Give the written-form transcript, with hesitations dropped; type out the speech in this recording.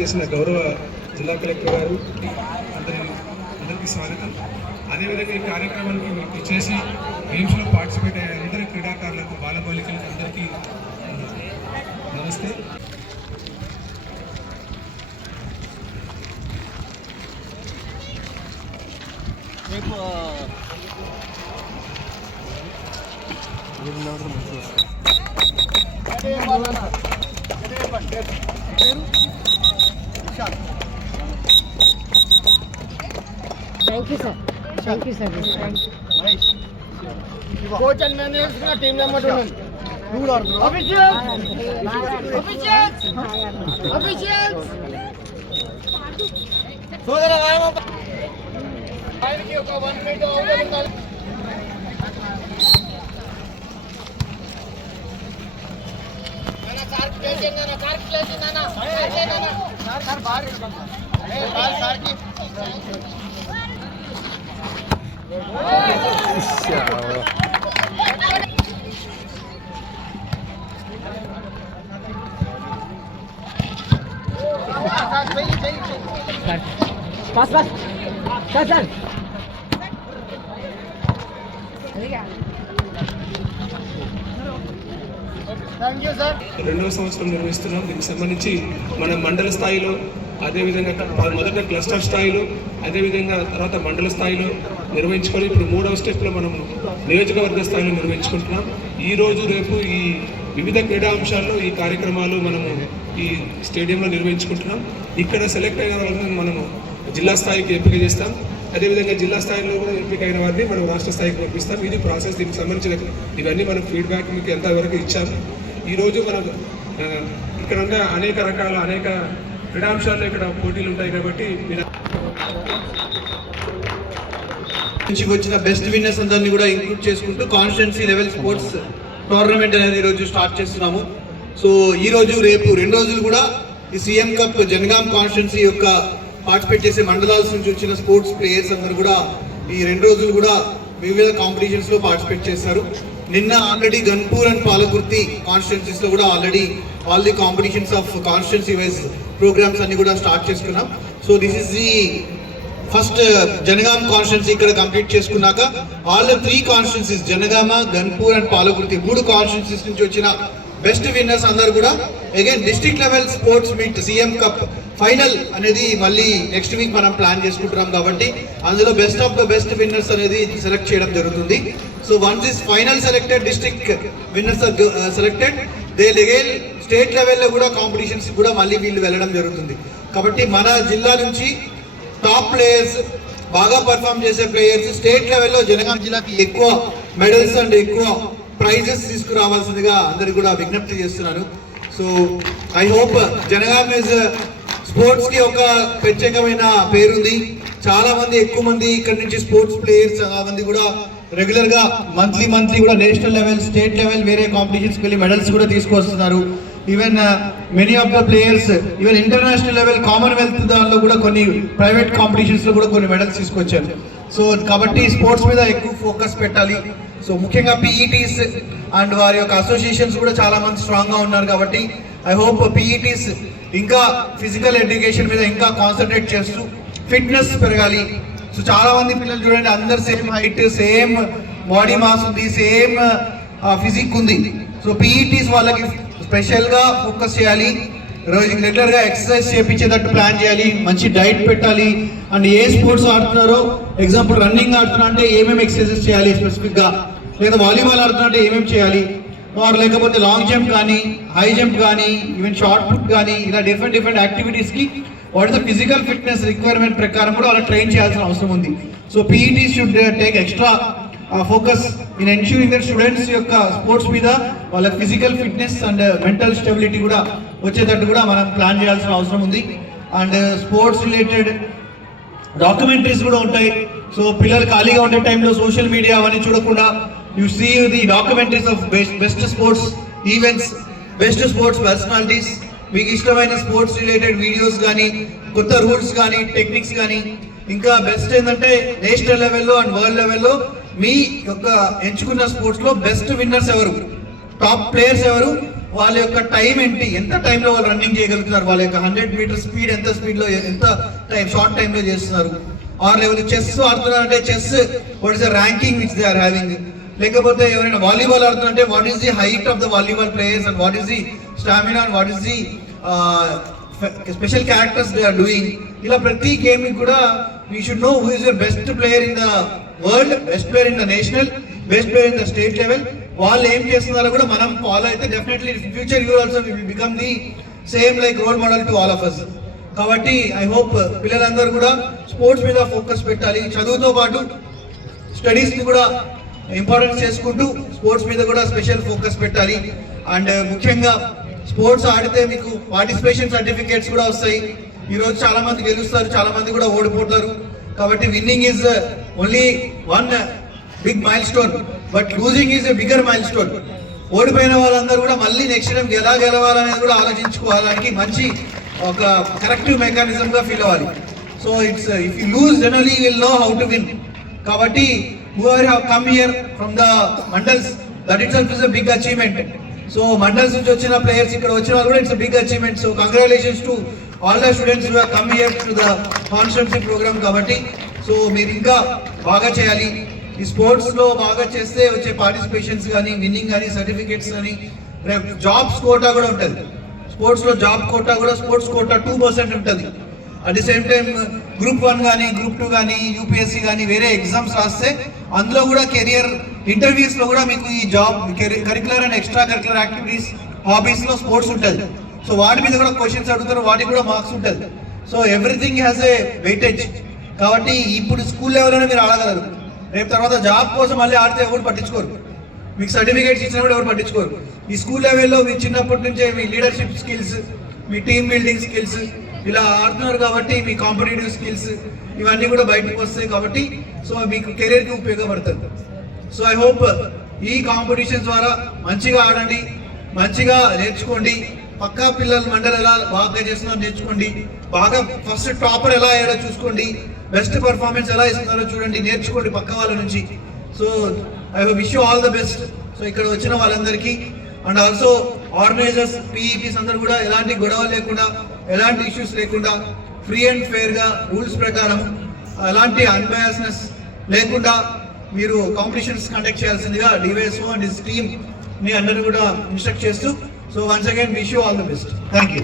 చేసిన గౌరవ జిల్లా కలెక్టర్ గారు అందరికీ స్వాగతం. అదేవిధంగా ఈ కార్యక్రమానికి మీకు చేసి గేమ్స్లో పార్టిసిపేట్ అయ్యే అందరి క్రీడాకారులకు బాలబాలికలకు అందరికీ నమస్తే. Thank you, sir. Thank you, sir. Nice. Coach and managers na team number 2. Officials. Sodara vayama. Finally oka 1 minute avvalindali. Nana sir placing nana. Sir bahar idam. Hey ball sir ki. Pas. Sir. Thank you, sir. రెండవ సంవత్సరం నిర్వహిస్తున్నాం. దీనికి సంబంధించి మన మండల స్థాయిలో, అదేవిధంగా మొదట క్లస్టర్ స్థాయిలో, అదేవిధంగా తర్వాత మండల స్థాయిలో నిర్వహించుకొని ఇప్పుడు 3వ స్టెప్లో మనం నియోజకవర్గ స్థాయిలో నిర్వహించుకుంటున్నాం. ఈరోజు రేపు ఈ వివిధ క్రీడా అంశాల్లో ఈ కార్యక్రమాలు మనము ఈ స్టేడియంలో నిర్వహించుకుంటున్నాం. ఇక్కడ సెలెక్ట్ అయిన వాళ్ళని మనము జిల్లా స్థాయికి ఎంపిక చేస్తాం. అదేవిధంగా జిల్లా స్థాయిలో కూడా ఎంపిక అయిన వారిని మనం రాష్ట్ర స్థాయికి పంపిస్తాం. ఇది ప్రాసెస్. దీనికి సంబంధించిన ఇవన్నీ మనం ఫీడ్బ్యాక్ మీకు ఎంతవరకు ఇచ్చాము. ఈరోజు మనం ఇక్కడ ఉన్న అనేక క్రీడాంశాల్లో ఇక్కడ పోటీలు ఉంటాయి కాబట్టి నుంచి వచ్చిన బెస్ట్ విన్నర్స్ అందరినీ కూడా ఇంక్లూడ్ చేసుకుంటూ కాన్స్టిట్యున్సీ లెవెల్ స్పోర్ట్స్ టోర్నమెంట్ అనేది ఈరోజు స్టార్ట్ చేస్తున్నాము. సో ఈ రోజు రేపు 2 రోజులు కూడా ఈ సీఎం కప్ జనగాం కాన్స్టిట్యున్సీ యొక్క పార్టిసిపేట్ చేసే మండలాల నుంచి వచ్చిన స్పోర్ట్స్ ప్లేయర్స్ అందరూ కూడా ఈ 2 రోజులు కూడా వివిధ కాంపిటీషన్స్ లో పార్టిసిపేట్ చేశారు. నిన్న already Ghanpur and Palakurthi constituencies లో కూడా already all the competitions of constituency wise programs అన్ని కూడా స్టార్ట్ చేసుకున్నాం. So this is the first Jangaon constituency ఇక్కడ కంప్లీట్ చేసుకున్నాక all 3 constituencies Jangaon, Ghanpur and Palakurthi 3 constituencies నుంచి వచ్చిన బెస్ట్ విన్నర్స్ అందరూ కూడా again district level sports meet CM cup final అనేది మళ్ళీ నెక్స్ట్ వీక్ మనం ప్లాన్ చేసుకుంటున్నాం కాబట్టి అందులో best of the best winners అనేది సెలెక్ట్ చేయడం జరుగుతుంది. So once this final selected district winners are selected they again state లెవెల్లో కూడా కాంపిటీషన్స్ కూడా మళ్ళీ వీళ్ళు వెళ్ళడం జరుగుతుంది. కాబట్టి మన జిల్లా నుంచి టాప్ ప్లేయర్స్, బాగా పర్ఫామ్ చేసే ప్లేయర్స్ స్టేట్ లెవెల్లో జనగాం జిల్లాకి ఎక్కువ మెడల్స్ అండ్ ఎక్కువ ప్రైజెస్ తీసుకురావాల్సిందిగా అందరికి కూడా విజ్ఞప్తి చేస్తున్నాను. So I hope Jangaon is sports కి ఒక ప్రత్యేకమైన పేరుంది. చాలా మంది ఎక్కువ మంది ఇక్కడ నుంచి స్పోర్ట్స్ ప్లేయర్స్ చాలా మంది కూడా రెగ్యులర్ గా మంత్లీ కూడా నేషనల్ లెవెల్, స్టేట్ లెవెల్ వేరే కాంపిటీషన్స్ వెళ్ళి మెడల్స్ కూడా తీసుకొస్తున్నారు. Even many of the players even international level Commonwealth దానిలో కూడా కొన్ని ప్రైవేట్ కాంపిటీషన్స్ లో కూడా కొన్ని మెడల్స్ తీసుకొచ్చారు. సో కాబట్టి స్పోర్ట్స్ మీద ఎక్కువ ఫోకస్ పెట్టాలి. సో ముఖ్యంగా పీఈటీస్ అండ్ వారి యొక్క అసోసియేషన్స్ కూడా చాలా మంది స్ట్రాంగ్ గా ఉన్నారు కాబట్టి ఐ హోప్ పీఈటీస్ ఇంకా ఫిజికల్ ఎడ్యుకేషన్ మీద ఇంకా కాన్సన్ట్రేట్ చేస్తూ ఫిట్నెస్ పెరగాలి. సో చాలా మంది పిల్లలు చూడండి, అందరు same height, same body mass ఉంది, సేమ్ ఫిజిక్ ఉంది. సో పీఈటీస్ వాళ్ళకి స్పెషల్ గా ఫోకస్ చేయాలి. రోజు రెగ్యులర్ గా ఎక్సర్సైజ్ చేయించేటట్టు ప్లాన్ చేయాలి, మంచి డైట్ పెట్టాలి. అండ్ ఏ స్పోర్ట్స్ ఆడుతున్నారో, ఎగ్జాంపుల్ రన్నింగ్ ఆడుతున్నా అంటే ఏమేమి ఎక్సర్సైజెస్ చేయాలి స్పెసిఫిక్ గా, లేదా వాలీబాల్ ఆడుతున్నా అంటే ఏమేమి చేయాలి, ఆర్ లేకపోతే లాంగ్ జంప్ కానీ, హై జంప్ కానీ, ఈవెన్ షార్ట్ పుట్ కానీ, ఇలా డిఫరెంట్ యాక్టివిటీస్ కి what is the physical fitness requirement ప్రకారం కూడా వాళ్ళకి ట్రైన్ చేయాల్సిన అవసరం ఉంది. So PET should take extra focus in ensuring that students యొక్క స్పోర్ట్స్ మీద వాళ్ళ physical fitness and mental stability కూడా వచ్చేటట్టు కూడా మనం ప్లాన్ చేయాల్సిన అవసరం ఉంది. అండ్ స్పోర్ట్స్ రిలేటెడ్ డాక్యుమెంటరీస్ కూడా ఉంటాయి. సో పిల్లలు ఖాళీగా ఉండే టైంలో సోషల్ మీడియా అవన్నీ చూడకుండా you see the documentaries of best sports events, best sports personalities, మీకు ఇష్టమైన స్పోర్ట్స్ రిలేటెడ్ వీడియోస్ కానీ, కొత్త రూల్స్ కానీ, టెక్నిక్స్ కానీ, ఇంకా బెస్ట్ ఏంటంటే నేషనల్ లెవెల్లో అండ్ వరల్డ్ లెవెల్లో మీ యొక్క ఎంచుకున్న స్పోర్ట్స్ లో బెస్ట్ విన్నర్స్ ఎవరు, టాప్ ప్లేయర్స్ ఎవరు, వాళ్ళ యొక్క టైం ఏంటి, ఎంత టైంలో వాళ్ళు రన్నింగ్ చేయగలుగుతున్నారు, వాళ్ళ యొక్క 100 మీటర్ స్పీడ్ ఎంత స్పీడ్లో ఎంత టైం షార్ట్ టైంలో చేస్తున్నారు. ఆర్ లెవెల్ చెస్ ఆడుతున్నారంటే chess what is the ranking which they are having. లేకపోతే ఎవరైనా వాలీబాల్ ఆడుతున్నారంటే what is the height of the volleyball players and what is the stamina and what is the special characters they are doing. ఇలా ప్రతి game కూడా we should know who is your best player in the world, best player in the national, best player in the state level. వాళ్ళు ఏం చేస్తున్నారో కూడా మనం follow అయితే definitely future you also will become the same like role model to all of us. కాబట్టి I hope పిల్లలందరూ కూడా sports మీద ఫోకస్ పెట్టాలి, చదువుతో పాటు స్టడీస్ని కూడా ఇంపార్టెన్స్ చేసుకుంటూ స్పోర్ట్స్ మీద కూడా స్పెషల్ ఫోకస్ పెట్టాలి. అండ్ ముఖ్యంగా స్పోర్ట్స్ ఆడితే మీకు పార్టిసిపేషన్ సర్టిఫికేట్స్ కూడా వస్తాయి. ఈరోజు చాలా మంది గెలుస్తారు, చాలా మంది కూడా ఓడిపోతారు. కాబట్టి winning is only one big milestone, but losing is a bigger milestone. ఓడిపోయిన వాళ్ళందరూ కూడా మళ్ళీ నెక్స్ట్ టైం ఎలా గెలవాలనేది కూడా ఆలోచించుకోవడానికి మంచి ఒక కరెక్టివ్ మెకానిజంగా ఫీల్ అవ్వాలి. So it's if you lose generally will know how to win. కాబట్టి whoever have come here from the mandals, that itself is a big achievement. So mandals నుంచి వచ్చిన players ఇక్కడ వచ్చిన వాళ్ళు కూడా it's a big achievement. So congratulations to all the students who have come here to the constituency program. కాబట్టి so మీరు ఇంకా బాగా చేయాలి. ఈ స్పోర్ట్స్ లో బాగా చేస్తే వచ్చే పార్టిసిపేషన్స్ కానీ, విన్నింగ్ కానీ, సర్టిఫికేట్స్ కానీ, జాబ్స్ కోటా కూడా ఉంటుంది. స్పోర్ట్స్ లో జాబ్ కోటా కూడా, స్పోర్ట్స్ కోటా 2% ఉంటుంది. At the same time group 1 కానీ, గ్రూప్ 2 కానీ, యూపీఎస్సీ కానీ వేరే ఎగ్జామ్స్ రాస్తే అందులో కూడా కెరియర్ ఇంటర్వ్యూస్లో కూడా మీకు ఈ job curricular and extra curricular activities హాబీస్లో స్పోర్ట్స్ ఉంటుంది. సో వాటి మీద కూడా క్వశ్చన్స్ అడుగుతారు, వాటికి కూడా మార్క్స్ ఉంటుంది. So everything has a weightage. కాబట్టి ఇప్పుడు స్కూల్ లెవెల్లోనే మీరు ఆడగలరు, రేపు తర్వాత జాబ్ కోసం మళ్ళీ ఆడితే ఎవరు పట్టించుకోరు, మీకు సర్టిఫికేట్స్ ఇచ్చినా కూడా ఎవరు పట్టించుకోరు. ఈ స్కూల్ లెవెల్లో మీ చిన్నప్పటి నుంచే మీ లీడర్షిప్ స్కిల్స్, మీ టీమ్ బిల్డింగ్ స్కిల్స్ ఇలా ఆడుతున్నారు కాబట్టి మీ కాంపిటేటివ్ స్కిల్స్ ఇవన్నీ కూడా బయటకు వస్తాయి. కాబట్టి సో మీకు కెరీర్కి ఉపయోగపడుతుంది. సో ఐ హోప్ ఈ కాంపిటీషన్ ద్వారా మంచిగా ఆడండి, మంచిగా నేర్చుకోండి. పక్కా పిల్లలు మండలి ఎలా బాగా చేస్తున్నారో నేర్చుకోండి, బాగా ఫస్ట్ టాపర్ ఎలా అయ్యాడో చూసుకోండి, బెస్ట్ పర్ఫార్మెన్స్ ఎలా ఇస్తున్నారో చూడండి, నేర్చుకోండి పక్క వాళ్ళ నుంచి. So I wish you all the best. So ఇక్కడ వచ్చిన వాళ్ళందరికీ అండ్ ఆల్సో ఆర్గనైజర్స్, పీఈపీస్ అందరూ కూడా ఎలాంటి గొడవలు లేకుండా, ఎలాంటి ఇష్యూస్ లేకుండా, ఫ్రీ అండ్ ఫెయిర్గా రూల్స్ ప్రకారం ఎలాంటి అన్బయాస్నెస్ లేకుండా మీరు కాంపిటీషన్స్ కండక్ట్ చేయాల్సిందిగా డివైఎస్ఓ అండ్ హిస్ టీమ్ మీ అందరినీ కూడా ఇన్స్ట్రక్ట్ చేస్తూ. So once again wish you all the best. Thank you.